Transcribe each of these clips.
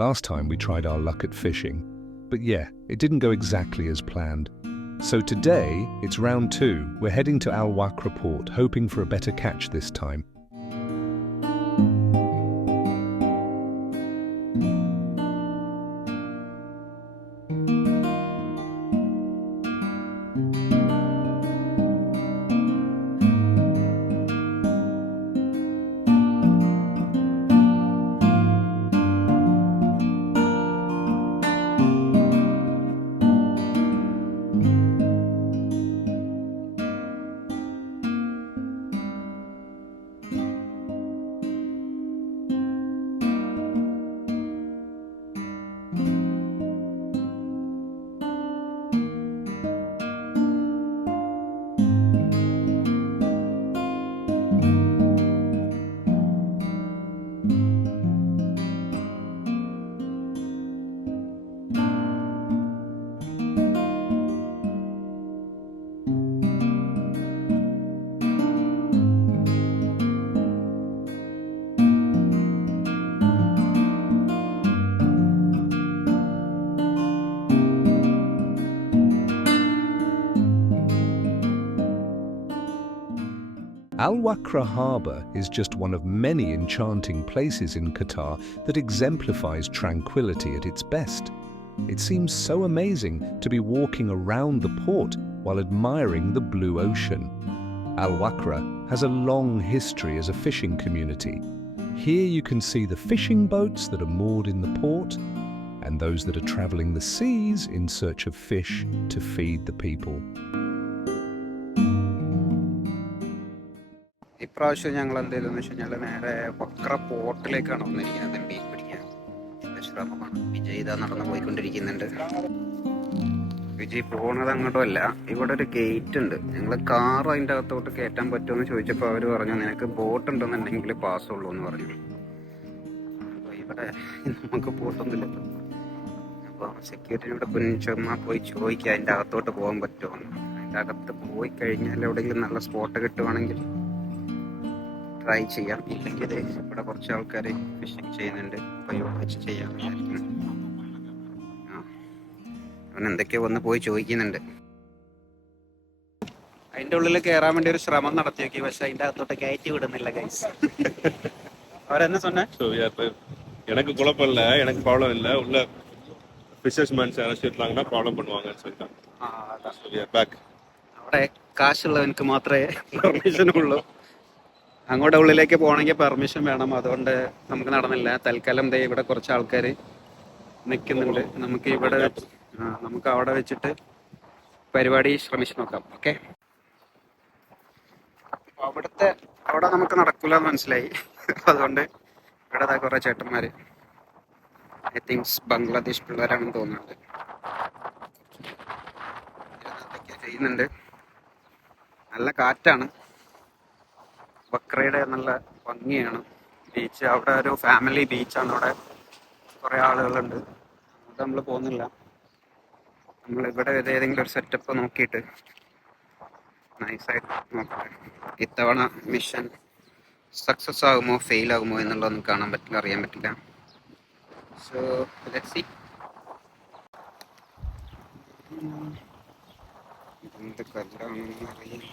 Last time we tried our luck at fishing, but yeah, it didn't go exactly as planned. So today, it's round 2. We're heading to Al Wakra port, hoping for a better catch this time. Al Wakra Harbour is just one of many enchanting places in Qatar that exemplifies tranquility at its best. It seems so amazing to be walking around the port while admiring the blue ocean. Al Wakra has a long history as a fishing community. Here you can see the fishing boats that are moored in the port and those that are travelling the seas in search of fish to feed the people. ഇപ്രാവശ്യം ഞങ്ങൾ എന്ത് ചെയ്തെന്ന് വെച്ച് കഴിഞ്ഞാൽ നേരെ വക്ര പോർട്ടിലേക്കാണ് വന്നിരിക്കുന്നത് മീൻ പിടിക്കാൻ. ശ്രമമാണ്. വിജയ് ഇതാ നടന്ന് പോയിക്കൊണ്ടിരിക്കുന്നുണ്ട്. വിജയ് പോകുന്നത് അങ്ങോട്ടുമല്ല, ഇവിടെ ഒരു ഗേറ്റ് ഉണ്ട്. ഞങ്ങൾ കാർ അതിൻ്റെ അകത്തോട്ട് കയറ്റാൻ പറ്റുമെന്ന് ചോദിച്ചപ്പോൾ അവർ പറഞ്ഞു നിനക്ക് ബോട്ട് ഉണ്ടെന്നുണ്ടെങ്കിൽ പാസ് ഉള്ളൂ എന്ന് പറഞ്ഞു. അപ്പോൾ ഇവിടെ നമുക്ക് ബോട്ടൊന്നുമില്ലല്ലോ. അപ്പോൾ സെക്യൂരിറ്റിയോട് ചുമ്മാ പോയി ചോദിക്കുക അതിൻ്റെ അകത്തോട്ട് പോകാൻ പറ്റുമോ. അതിൻ്റെ അകത്ത് പോയി കഴിഞ്ഞാൽ എവിടെയെങ്കിലും നല്ല സ്പോട്ട് കിട്ടുവാണെങ്കിൽ ട്രൈ ചെയ്യാം. ഇല്ലെങ്കിൽ ഇവിടെ കുറച്ച് ആൾക്കാർ ഫിഷിങ് ചെയ്യുന്നുണ്ട്. അപ്പോൾ വെച്ച് ചെയ്യാൻ അവൻ എന്തൊക്കെയോ വന്ന് പോയി ചോദിക്കുന്നുണ്ട്. അതിൻ്റെ ഉള്ളിൽ കയറാൻ വേണ്ടി ഒരു ശ്രമം നടത്തി നോക്കി, പക്ഷെ അതിൻ്റെ അകത്തോട്ട് കയറ്റി വിടുന്നില്ല ഗൈസ്. അവരെന്നെ சொன்ன எனக்கு குழப்பம் இல்லை, எனக்கு ப்ராப்ளம் இல்லை. உள்ள ஃபிஷர்ஸ்மேன்ஸ் யாராச்சும் இருந்தாங்கன்னா ப்ராப்ளம் பண்ணுவாங்கன்னு சொல்லிட்டாங்க. അവിടെ കാശുള്ളവനക്ക് മാത്രമേ പെർമിഷൻ ഉള്ളൂ. അങ്ങോട്ട് ഉള്ളിലേക്ക് പോകണമെങ്കിൽ പെർമിഷൻ വേണം. അതുകൊണ്ട് നമുക്ക് നടന്നില്ല. തൽക്കാലം ഇവിടെ കുറച്ച് ആൾക്കാർ നിൽക്കുന്നുണ്ട്. നമുക്ക് ഇവിടെ നമുക്ക് അവിടെ വെച്ചിട്ട് പരിപാടി ശ്രമിച്ചു നോക്കാം. ഓക്കെ, അവിടെ നമുക്ക് നടക്കില്ല എന്ന് മനസ്സിലായി. അതുകൊണ്ട് ഇവിടെ കുറേ ചേട്ടന്മാർ, ഐ തിങ്ക്സ് ബംഗ്ലാദേശ് പിള്ളേരാണെന്ന് തോന്നുന്നുണ്ട്, ചെയ്യുന്നുണ്ട്. നല്ല കാറ്റാണ്. വക്രയുടെ നല്ല ഭംഗിയാണ് ബീച്ച്. അവിടെ ഒരു ഫാമിലി ബീച്ചാണ്. അവിടെ കുറേ ആളുകളുണ്ട്. അത് നമ്മൾ പോകുന്നില്ല. നമ്മളിവിടെ ഏതെങ്കിലും ഒരു സെറ്റപ്പ് നോക്കിയിട്ട് നൈസായിട്ട് നോക്കട്ടെ. ഇത്തവണ മിഷൻ സക്സസ് ആകുമോ ഫെയിൽ ആകുമോ എന്നുള്ളതൊന്നും കാണാൻ പറ്റില്ല, അറിയാൻ പറ്റില്ല. So let's see. എന്ത് കല്ലാണെന്ന് അറിയാം.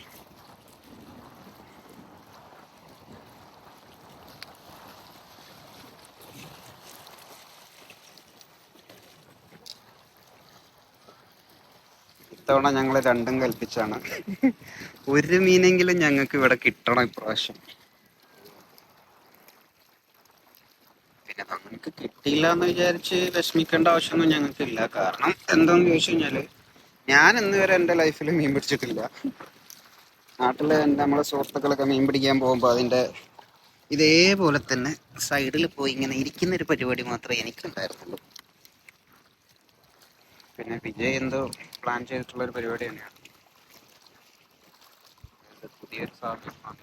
ഇത്തവണ ഞങ്ങൾ രണ്ടും കൽപ്പിച്ചാണ്. ഒരു മീനെങ്കിലും ഞങ്ങൾക്ക് ഇവിടെ കിട്ടണം ഇപ്രാവശ്യം. പിന്നെ നമുക്ക് കിട്ടിയില്ല എന്ന് വിചാരിച്ച് വിഷമിക്കേണ്ട ആവശ്യമൊന്നും ഞങ്ങൾക്കില്ല. കാരണം എന്താണെന്ന് ചോദിച്ചു കഴിഞ്ഞാൽ ഞാൻ ഇന്ന് വരെ എൻ്റെ ലൈഫിൽ മീൻ പിടിച്ചിട്ടില്ല. നാട്ടിൽ നമ്മളെ സുഹൃത്തുക്കളൊക്കെ മീൻ പിടിക്കാൻ പോകുമ്പോൾ അതിൻ്റെ ഇതേപോലെ തന്നെ സൈഡിൽ പോയി ഇങ്ങനെ ഇരിക്കുന്നൊരു പരിപാടി മാത്രമേ എനിക്കുണ്ടായിരുന്നുള്ളൂ. പിന്നെ വിജയ് എന്തോ പ്ലാൻ ചെയ്തിട്ടുള്ളൊരു പരിപാടി തന്നെയാണ്. പുതിയൊരു സാധനം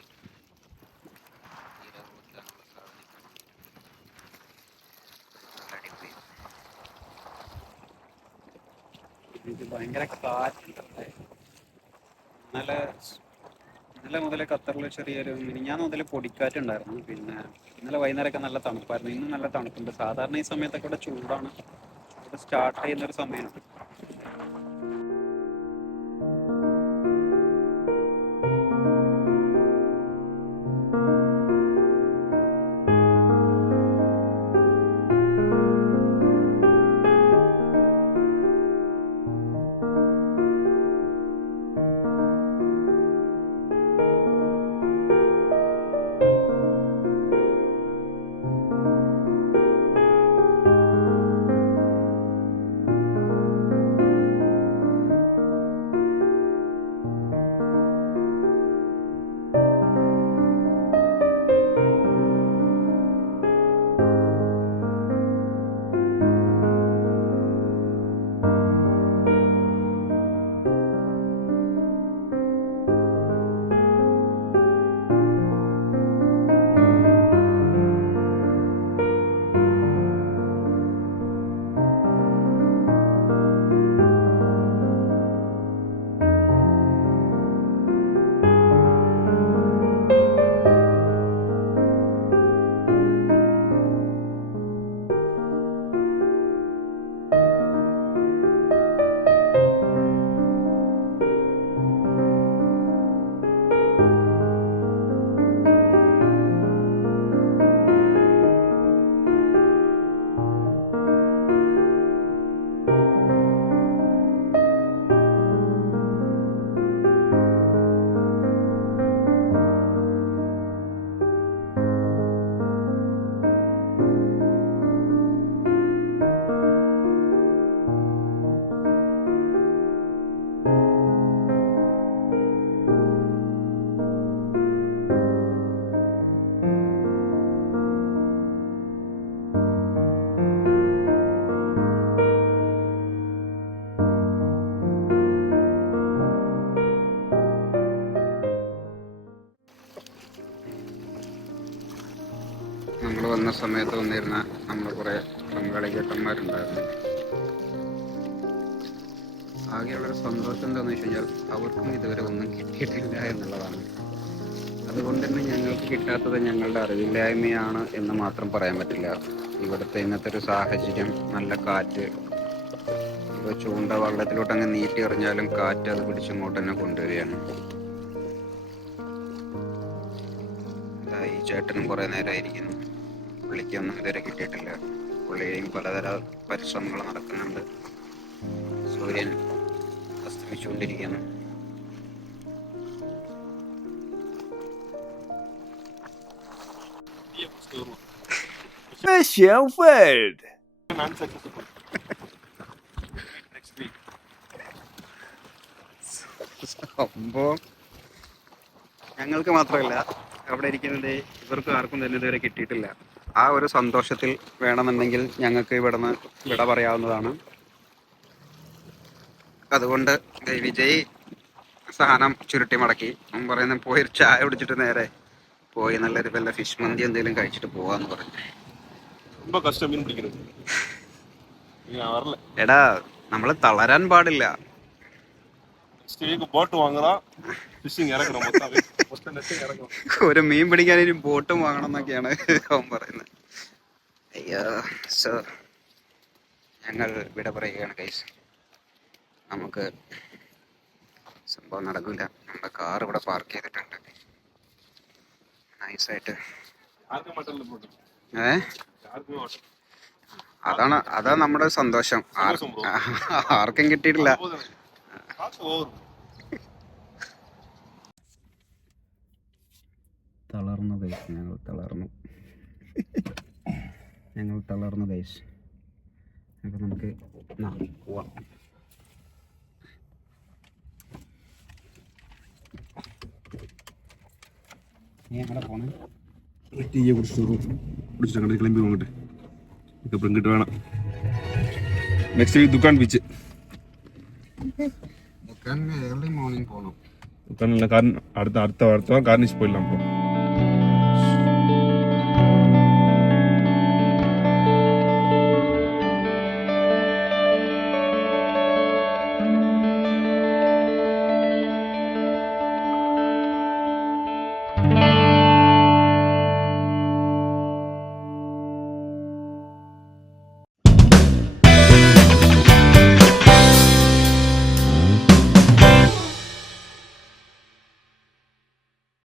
ഇത് ഭയങ്കര കാറ്റുണ്ട്. ഇന്നലെ ഇന്നലെ മുതൽ ഖത്തറിൽ ചെറിയൊരു മിനിഞ്ഞാന്ന് മുതൽ പൊടിക്കാറ്റുണ്ടായിരുന്നു. പിന്നെ ഇന്നലെ വൈകുന്നേരമൊക്കെ നല്ല തണുപ്പായിരുന്നു. ഇന്നും നല്ല തണുപ്പുണ്ട്. സാധാരണ ഈ സമയത്തൊക്കെ ഇവിടെ ചൂടാണ്. ചൂട് സ്റ്റാർട്ട് ചെയ്യുന്നൊരു സമയമാണ്. നമ്മൾ വന്ന സമയത്ത് വന്നിരുന്ന നമ്മൾ കുറേ ബംഗാളി ചേട്ടന്മാരുണ്ടായിരുന്നു. ആകെയുള്ളൊരു സന്തോഷം എന്താണെന്ന് വെച്ച് കഴിഞ്ഞാൽ അവർക്കും ഇതുവരെ ഒന്നും കിട്ടിയിട്ടില്ല എന്നുള്ളതാണ്. അതുകൊണ്ട് തന്നെ ഞങ്ങൾക്ക് കിട്ടാത്തത് ഞങ്ങളുടെ അറിവില്ലായ്മയാണ് എന്ന് മാത്രം പറയാൻ പറ്റില്ല. ഇവിടുത്തെ ഇന്നത്തെ ഒരു സാഹചര്യം, നല്ല കാറ്റ്, ഇപ്പോൾ ചൂണ്ട വെള്ളത്തിലോട്ട് അങ്ങ് നീട്ടി എറിഞ്ഞാലും കാറ്റ് അത് പിടിച്ചിങ്ങോട്ട് തന്നെ കൊണ്ടുവരികയാണ്. ഈ ചേട്ടനും കുറേ നേരമായിരിക്കുന്നു, പുള്ളിക്കൊന്നും ഇതുവരെ കിട്ടിയിട്ടില്ല. പുള്ളിയും പലതര പരിശ്രമങ്ങൾ നടക്കുന്നുണ്ട്. സൂര്യൻ അസ്തമിച്ചുകൊണ്ടിരിക്കുന്നു. സംഭവം ഞങ്ങൾക്ക് മാത്രമല്ല, അവിടെ ഇരിക്കുന്നത് ഇവർക്കും ആർക്കും തന്നെ ഇതുവരെ കിട്ടിയിട്ടില്ല. ആ ഒരു സന്തോഷത്തിൽ വേണമെന്നുണ്ടെങ്കിൽ ഞങ്ങൾക്ക് ഇവിടുന്ന് വിട പറയാവുന്നതാണ്. അതുകൊണ്ട് വിജയ് സാധനം ചുരുട്ടി മടക്കി പറയുന്ന പോയി ഒരു ചായ കുടിച്ചിട്ട് നേരെ പോയി നല്ലൊരു വല്ല ഫിഷ് മന്തി എന്തെങ്കിലും കഴിച്ചിട്ട് പോവാന്ന് പറഞ്ഞു. എടാ, നമ്മള് തളരാൻ പാടില്ല. ഒരു മീൻ പിടിക്കാൻ ഇനി ബോട്ടും വാങ്ങണം എന്നൊക്കെയാണ് അവൻ പറയുന്നത്. അയ്യോ, സോ ഞങ്ങൾ വിട പറയുകയാണ് ഗൈസ്. നമുക്ക് സംഭവം നടക്കില്ല. നമ്മുടെ കാർ ഇവിടെ പാർക്ക് ചെയ്തിട്ടുണ്ട് നൈസായിട്ട്. അതാ നമ്മുടെ സന്തോഷം. ആർക്കും കിട്ടിയിട്ടില്ല. തളർന്നു ഗൈസ്, ഞങ്ങൾ തളർന്നു ഗൈസ്. അപ്പൊ നമുക്ക് പോവാം. നീ എങ്ങനെ പോണേ? ടീ കുടിച്ചിട്ട് കിളമ്പി പോകട്ടെ. ഇങ്ങോട്ട് വേണം. Next week Dukhan beach. Morning പോകണം. ദുക്കാനല്ല, അടുത്ത കാർണിച്ച് പോയില്ല. അപ്പോൾ